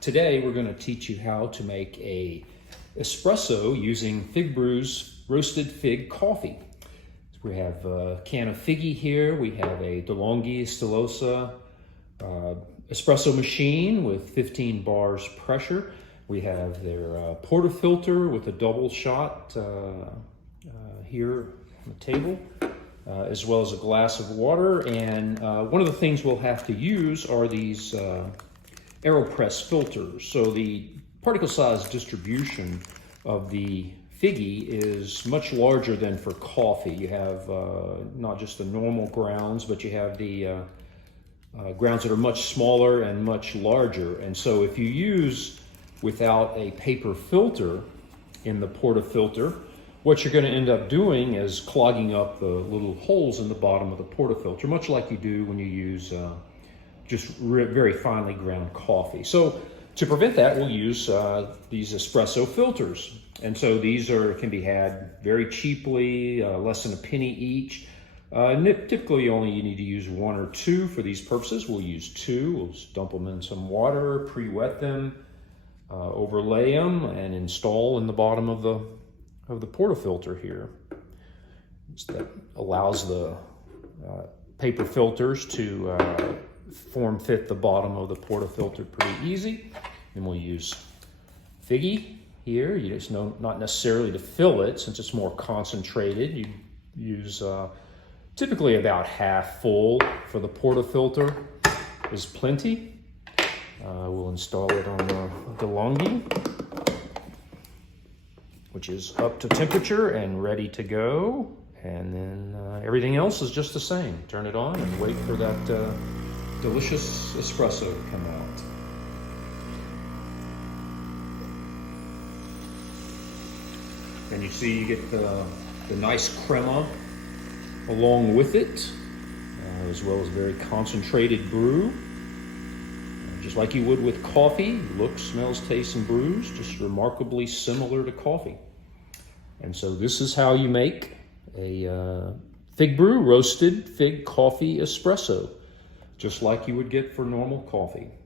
Today we're going to teach you how to make a espresso using Fig Brew's roasted fig coffee. We have a can of Figgee here. We have a DeLonghi Stilosa espresso machine with 15 bars pressure. We have their portafilter with a double shot here on the table, as well as a glass of water. And one of the things we'll have to use are these AeroPress filters. So the particle size distribution of the Figgee is much larger than for coffee. You have not just the normal grounds, but you have the grounds that are much smaller and much larger. And so if you use without a paper filter in the portafilter, what you're going to end up doing is clogging up the little holes in the bottom of the portafilter, much like you do when you use just very finely ground coffee. So to prevent that, we'll use these espresso filters. And so these can be had very cheaply, less than a penny each. Typically only you need to use one or two for these purposes. We'll use two. We'll just dump them in some water, pre-wet them, overlay them, and install in the bottom of the portafilter here. That allows the paper filters to form-fit the bottom of the portafilter pretty easy. And we'll use Figgee here. You just know not necessarily to fill it, since it's more concentrated. You use typically about half full for the portafilter is plenty. We'll install it on the DeLonghi, which is up to temperature and ready to go. And then everything else is just the same. Turn it on and wait for that delicious espresso to come out. And you see you get the nice crema along with it, as well as very concentrated brew. Just like you would with coffee, looks, smells, tastes, and brews, just remarkably similar to coffee. And so this is how you make a Fig Brew roasted fig coffee espresso, just like you would get for normal coffee.